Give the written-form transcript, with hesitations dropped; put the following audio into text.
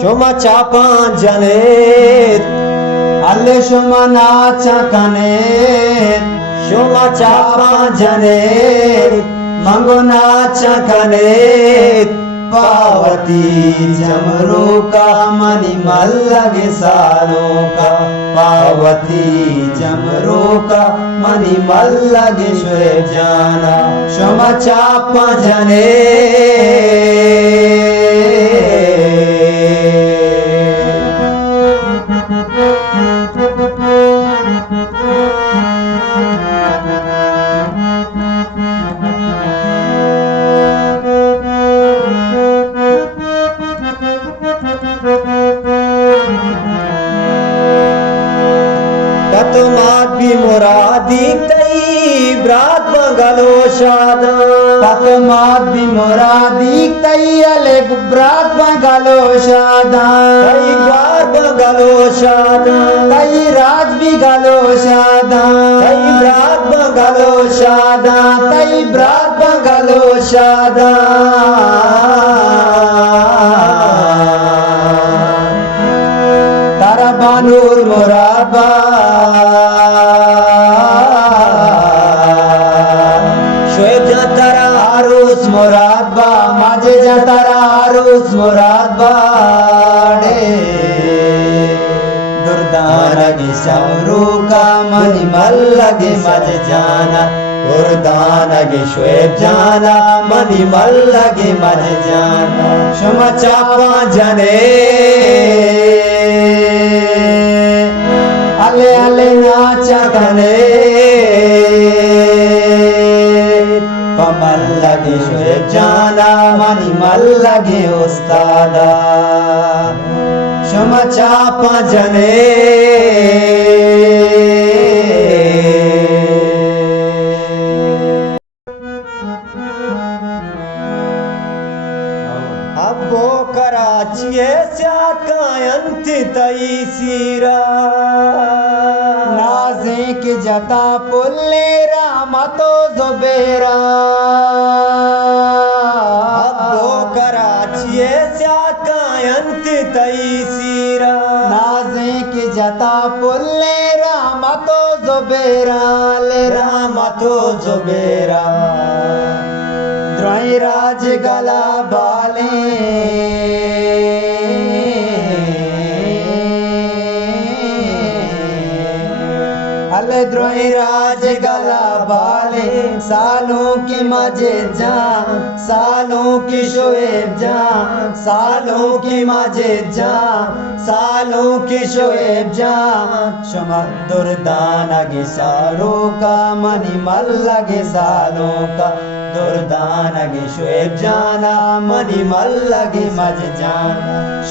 Shoma chapa janet, alle shoma nacha kanet, shoma chapa janet, mango nacha kanet, पावती जमरू का money मल लगे सालों का, पावती जमरू का मनी मल लगे श्वेत जाना शोमा चापा जने Katumat bimuradi tay brat bangalo shada Katumat bimuradi tay ale brat bangalo shada tay bar bangalo shada tay raj bigalo shada tay brat bangalo shada tay brat bangalo shada Tara banur muraba shoeb jatara arus muradba maje jatara arus muradba de durdana ge samru ka mani mallage maje jana durdana ge shoeb jana mani mallage maje jana shoma chapa jane ale ale nacha kane पमल लगे श्वेत जाना money मल लगे उस्तादा शमा चापा जने abbo karachiye syakayanti tai sira नाज़े की जता पुल्ले रामतो जुबेरा abbo karachiye syakayanti tai sira नाज़े की जता पुल्ले रामतो जुबेरा ले ramato zubera द्रोही राज गला बाले अले द्रोही राज गला बाले सालों की मजे जा सालों की शोएब जा सालों की मजे जा सालों की शोएब जा शमा दुर्दाना गे सालों का मनी मल लगे सालों का दुर्दाना गे शोएब जाना मनी मल लगे मज जाना